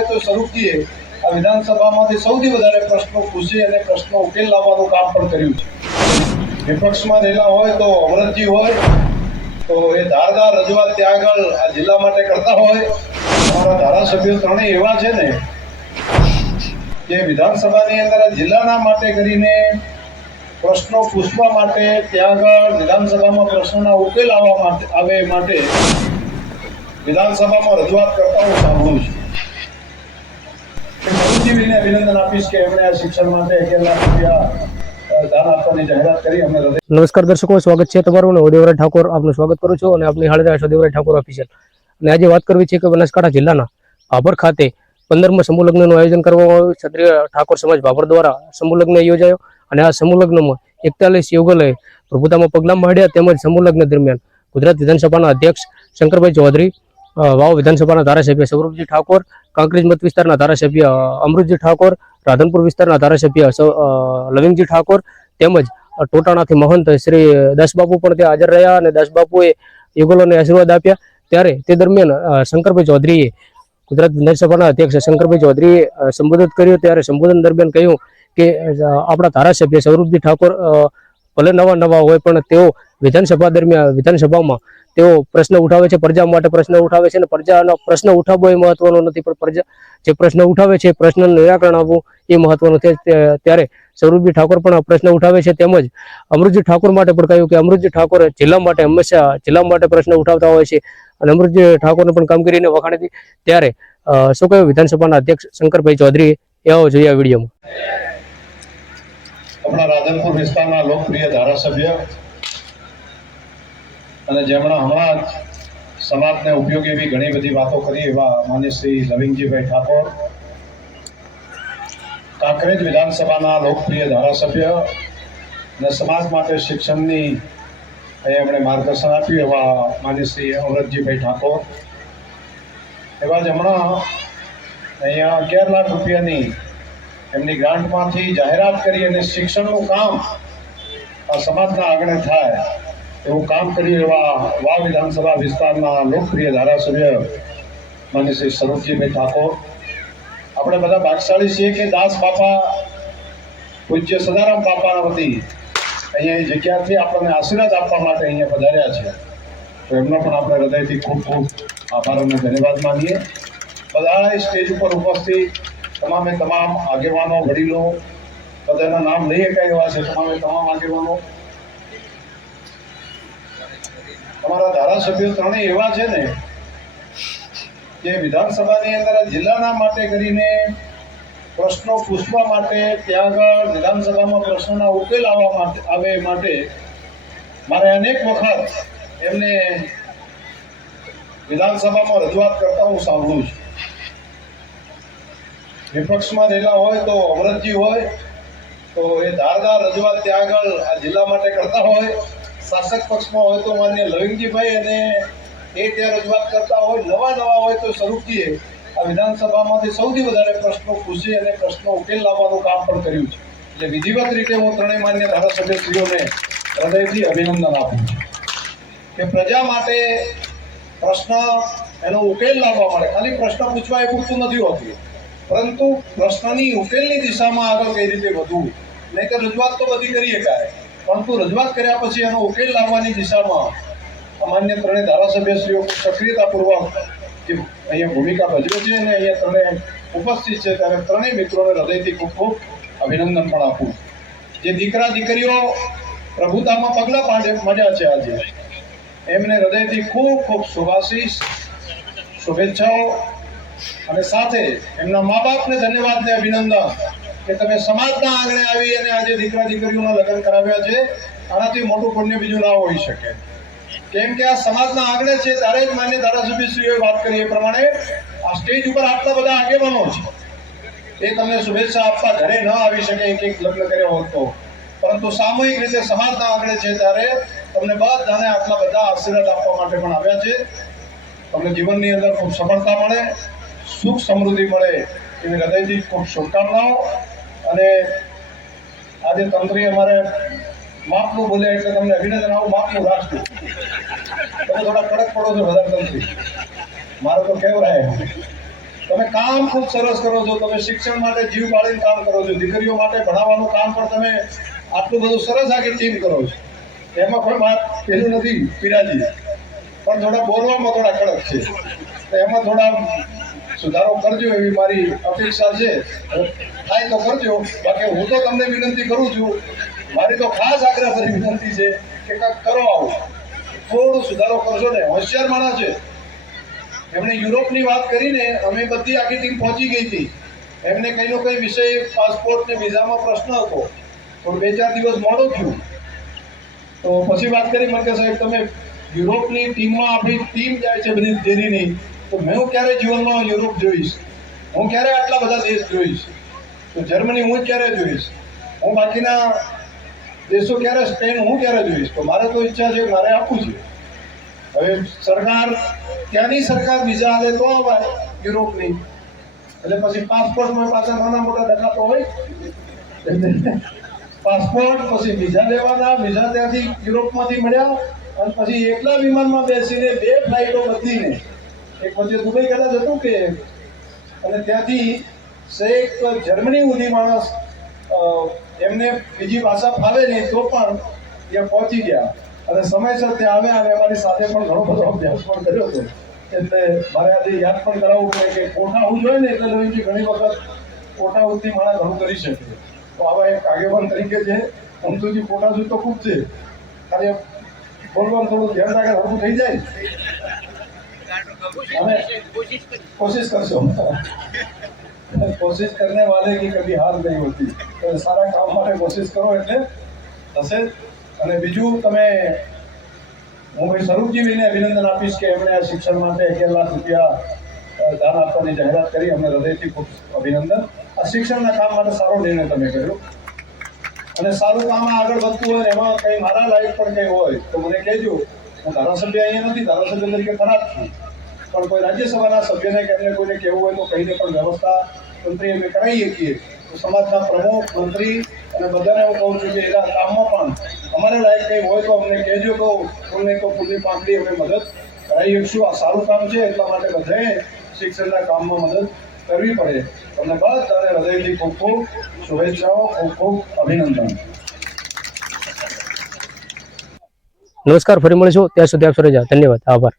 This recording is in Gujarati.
હોય તો સ્વરૂપજીએ આ વિધાનસભામાંથી સૌથી વધારે પ્રશ્નો પૂછી અને પ્રશ્નો ઉકેલ લાવવાનું કામ પણ કર્યું છે. વિપક્ષમાં રહેલા હોય તો અમરતજી હોય તો એ ધારદાર રજૂઆત ત્યાં આગળ આ જિલ્લા માટે કરતા હોય. અમારા ધારાસભ્યો ત્રણેય એવા છે ને કે વિધાનસભાની અંદર આ જિલ્લાના માટે કરીને પ્રશ્નો પૂછવા માટે ત્યાં આગળ વિધાનસભામાં પ્રશ્નોના ઉકેલ આવે માટે વિધાનસભામાં રજૂઆત કરતા હું સાંભળું છું. મનુજીને અભિનંદન આપીશ કે એમણે આ શિક્ષણ માટે 11 લાખ રૂપિયા દાન આપવાની જાહેરાત કરી. અમને નમસ્કાર દર્શકો, સ્વાગત છે તમારું. હું દેવરાજ ઠાકોર આપનું સ્વાગત કરું છું અને આપની હાલત દેવરાજ ઠાકોર ઓફિશિયલ. અને આજે વાત કરવી છે કે બનાસકાંઠા જિલ્લાના ભાભર ખાતે 15મા સમૂહ લગ્નનું આયોજન કરવામાં આવ્યું. ક્ષત્રિય ઠાકોર સમાજ ભાભર દ્વારા સમૂહ લગ્ન યોજાયો અને આ સમૂહ લગ્નમાં 41 યુગલોએ પ્રભુતામાં પગલાં માંડ્યા. તેમજ સમૂહ લગ્ન દરમિયાન ગુજરાત વિધાનસભાના અધ્યક્ષ શંકરભાઈ ચૌધરી, વાવ વિધાનસભાના ધારાસભ્ય સૌરભજી ઠાકોર, કાંકરેજ મત વિસ્તારના ધારાસભ્ય અમૃતજી ઠાકોર, રાધનપુર વિસ્તારના ધારાસભ્ય લવિંગજી ઠાકોર તેમજ ટોટાણાથી મહંત શ્રી દાસબાપુ પણ ત્યાં હાજર રહ્યા અને દાસબાપુએ યુગલોને આશીર્વાદ આપ્યા. ત્યારે તે દરમિયાન શંકરભાઈ ચૌધરીએ, ગુજરાત વિધાનસભાના અધ્યક્ષ શંકરભાઈ ચૌધરીએ સંબોધિત કર્યું. ત્યારે સંબોધન દરમિયાન કહ્યું કે આપણા ધારાસભ્ય સૌરભજી ઠાકોર ભલે નવા હોય પણ તેઓ વિધાનસભામાં તેઓ પ્રશ્ન ઉઠાવે છે, પ્રજા માટે પ્રશ્ન ઉઠાવે છે અને પ્રજાનો પ્રશ્ન ઉઠાવવો એ મહત્વનો નથી, પણ પ્રજા જે પ્રશ્ન ઉઠાવે છે પ્રશ્નનું નિરાકરણ આપવું એ મહત્વનું છે. ત્યારે સૌરભજી ઠાકોર પણ પ્રશ્ન ઉઠાવે છે. તેમજ અમૃતજી ઠાકોર માટે પણ કહ્યું કે અમૃતજી ઠાકોર જિલ્લા માટે હંમેશા જિલ્લા માટે પ્રશ્ન ઉઠાવતા હોય છે અને અમૃતજી ઠાકોરને પણ કામગીરીને વખાણી હતી. ત્યારે શું કહ્યું વિધાનસભાના અધ્યક્ષ શંકરભાઈ ચૌધરીએ, એ આવો જોઈએ આ વિડીયોમાં. આપણા રાધનપુર વિસ્તારના લોકપ્રિય ધારાસભ્ય અને જેમણે હમણાં જ સમાજને ઉપયોગી એવી ઘણી બધી વાતો કરી એવા માન્ય શ્રી લવિંગજીભાઈ ઠાકોર, કાંકરેજ વિધાનસભાના લોકપ્રિય ધારાસભ્ય અને સમાજ માટે શિક્ષણની એમણે માર્ગદર્શન આપ્યું એવા માન્ય શ્રી અમરતજીભાઈ ઠાકોર, એવા જ હમણાં અહીંયા 11 લાખ રૂપિયાની એમની ગ્રાન્ટમાંથી જાહેરાત કરી અને શિક્ષણનું કામ આ સમાજના આગળ થાય એવું કામ કર્યું એવા વાવ વિધાનસભા વિસ્તારના લોકપ્રિય ધારાસભ્ય માન્ય શ્રી સરોજજીભાઈ ઠાકોર. આપણે બધા ભાગશાળી છીએ કે દાસ બાપા પૂજ્ય સદારામ બાપાના વતી અહીંયા એ જગ્યાથી આપણને આશીર્વાદ આપવા માટે અહીંયા પધાર્યા છે. તો એમનો પણ આપણે હૃદયથી ખૂબ ખૂબ આભાર અને ધન્યવાદ માનીએ. બધા સ્ટેજ ઉપર ઉપસ્થિત તમામે તમામ આગેવાનો, વડીલો, બધાના નામ લઈ શકાય એવા છે, તમામે તમામ આગેવાનો. અમારા ધારાસભ્યો ત્રણેય એવા છે ને કે વિધાનસભાની અંદર જિલ્લાના માટે કરીને પ્રશ્નો પૂછવા માટે ત્યાં આગળ વિધાનસભામાં પ્રશ્નોના ઉકેલ આવે માટે મારે અનેક વખત એમને વિધાનસભામાં રજૂઆત કરતા હું સાંભળું છું. વિપક્ષમાં રહેલા હોય તો અમરતજી હોય તો એ ધારદાર રજૂઆત ત્યાં આગળ આ જિલ્લા માટે કરતા હોય. શાસક પક્ષમાં હોય તો માન્ય લવિંગજીભાઈ અને એ ત્યાં રજૂઆત કરતા હોય. નવા હોય તો સ્વરૂપજીએ આ વિધાનસભામાંથી સૌથી વધારે પ્રશ્નો પૂછી અને પ્રશ્નો ઉકેલ લાવવાનું કામ પણ કર્યું છે. એટલે વિધિવત રીતે હું ત્રણેય માન્ય ધારાસભ્યશ્રીઓને હૃદયથી અભિનંદન આપું છું કે પ્રજા માટે પ્રશ્ન એનો ઉકેલ લાવવા માટે ખાલી પ્રશ્ન પૂછવા એ પૂરતું નથી હોતું, પરંતુ પ્રશ્નની ઉકેલની દિશામાં આગળ કઈ રીતે વધવું. નહીં તો રજૂઆત તો બધી કરી શકાય, પરંતુ રજૂઆત કર્યા પછી એનો ઉકેલ લાવવાની દિશામાં અમાન્ય ત્રણેય ધારાસભ્યશ્રીઓ સક્રિયતાપૂર્વક જે અહીંયા ભૂમિકા ભજવે છે અને અહીંયા ત્રણેય ઉપસ્થિત છે, ત્યારે ત્રણેય મિત્રોને હૃદયથી ખૂબ ખૂબ અભિનંદન પણ આપું. જે દીકરા દીકરીઓ પ્રભુતામાં પગલાં માંડ્યા છે આજે, એમને હૃદયથી ખૂબ ખૂબ શુભાશીષ, શુભેચ્છાઓ અને સાથે એમના મા બાપને ધન્યવાદ ને અભિનંદન કે તમે સમાજના આંગણે આવી અને આજે દીકરા દીકરીઓના લગ્ન કરાવ્યા છે. આનાથી મોટું પુણ્ય બીજું ના હોઈ શકે. કેમ કે આ સમાજના આંગણે છે ત્યારે જ માન્ય ધારાસભ્યશ્રીઓએ વાત કરી એ પ્રમાણે આ સ્ટેજ ઉપર આટલા બધા આગેવાનો છે, એ તમને શુભેચ્છા આપવા ઘરે ન આવી શકે એક લગ્ન કર્યો હોત તો, પરંતુ સામૂહિક રીતે સમાજના આંગણે છે ત્યારે તમને બધાને આટલા બધા આશીર્વાદ આપવા માટે પણ આવ્યા છે. તમને જીવનની અંદર ખૂબ સફળતા મળે, સુખ સમૃદ્ધિ મળે એવી હૃદયથી ખૂબ શુભકામનાઓ. અને આજે તંત્રી અમારે માપનું બોલે એટલે તમને અભિનંદન આવું માપનું રાખજો. તમે થોડા કડક પડો છો વધારે તંત્રી, મારે તો કેવું રહે. તમે કામ ખૂબ સરસ કરો છો, તમે શિક્ષણ માટે જીવ બાળીને કામ કરો છો, દીકરીઓ માટે ભણાવવાનું કામ પણ તમે આટલું બધું સરસ આખી ટીમ કરો છો. એમાં કોઈ વાત પેલું નથી પીરાજી, પણ થોડા બોલવામાં થોડા કડક છે, તો એમાં થોડા સુધારો કરજો એવી મારી અપેક્ષા છે. થાય તો કરજો, બાકી હું તો તમને વિનંતી કરું છું, મારી તો ખાસ આગ્રહ કરી વિનંતી છે કે કાંઈક કરો, આવો થોડું સુધારો કરજો ને. હોશિયાર માણસ છે, એમણે યુરોપની વાત કરીને અમે બધી આખી ટીમ પહોંચી ગઈ હતી. એમને કંઈનો કંઈ વિષય પાસપોર્ટ ને વિઝામાં પ્રશ્ન હતો, થોડું 2-4 દિવસ મોડું થયું, તો પછી વાત કરી મને કે સાહેબ તમે યુરોપની ટીમમાં આપણી ટીમ જાય છે બધી ડેરીની, તો હું ક્યારે જીવનમાં યુરોપ જોઈશ, હું ક્યારે આટલા બધા દેશ જોઈશ, તો જર્મની હું ક્યારે જોઈશ, હું બાકીના દેશો ક્યારે, સ્પેન હું ક્યારે જોઈશ. તો મારે તો ઈચ્છા છે, મારે આપવું છે. હવે સરકાર, ત્યાંની સરકાર વિઝા આલે તો અવાય યુરોપની, એટલે પછી પાસપોર્ટમાં પાછા નાના મોટા ડખા તો હોય. પાસપોર્ટ પછી વિઝા લેવાના, વિઝા ત્યાંથી યુરોપમાંથી મળ્યા, અને પછી એકલા વિમાનમાં બેસીને 2 ફ્લાઇટો બદલીને, એક વચ્ચે દુબઈ કદાચ હતું કે, અને ત્યાંથી છેક જર્મની સુધી માણસ એમને બીજી ભાષા ફાવે નહીં તો પણ ત્યાં પહોંચી ગયા અને સમયસર ત્યાં આવ્યા. અને અમારી સાથે પણ ઘણો બધો અભ્યાસ પણ કર્યો હતો, એટલે મારે આજે યાદ પણ કરાવવું પડે કે કોઠા હાઉસ હોય ને એટલે લોહીજી ઘણી વખત કોઠા હાઉસથી માણસ ઘણું કરી શકે. તો આવા એક આગેવાન તરીકે છે, અમથુજી કોઠા હાઉસ તો ખૂબ છે, ખાલી બોલવાનું થોડું ધ્યાન રાખે હરખું થઈ જાય. અમે કોશિશ કરશો, कोशिश करने वाले की कभी हार नहीं होती. તો સારા કામ માટે કોશિશ કરો એટલે થશે. અને બીજું તમે, હું ભાઈ સ્વરૂપજીને અભિનંદન આપીશ કે એમણે આ શિક્ષણ માટે 11 લાખ રૂપિયા દાન આપવાની જાહેરાત કરી. અમને હૃદયથી ખૂબ અભિનંદન. આ શિક્ષણના કામ માટે સારો નિર્ણય તમે કર્યો, અને સારું કામ આગળ વધતું હોય ને એમાં કંઈ મારા લાયક પણ કંઈ હોય તો મને કહેજો. હું ધારાસભ્ય અહીંયા નથી, ધારાસભ્ય તરીકે ખરાબ છું, પણ કોઈ રાજ્યસભાના સભ્યને કે એમને કોઈને કહેવું હોય તો કહીને પણ વ્યવસ્થા મંત્રી અમે કરાવી શકીએ. તો સમાજના પ્રમુખ, મંત્રી અને બધાને હું કહું છું કે એના કામમાં પણ અમારે લાયક કંઈ હોય તો અમને કહેજો, તો અમને તો પૂરી પાંખડી અમે મદદ કરાવી શકશું. આ સારું કામ છે, એટલા માટે બધાએ શિક્ષણના કામમાં મદદ કરવી પડે. તમને બધાને હૃદયથી ખૂબ ખૂબ શુભેચ્છાઓ, ખૂબ ખૂબ અભિનંદન. નમસ્કાર, ફરી મળીશું, ત્યાં સુધી આપ સર્વે જાઓ. ધન્યવાદ, આભાર.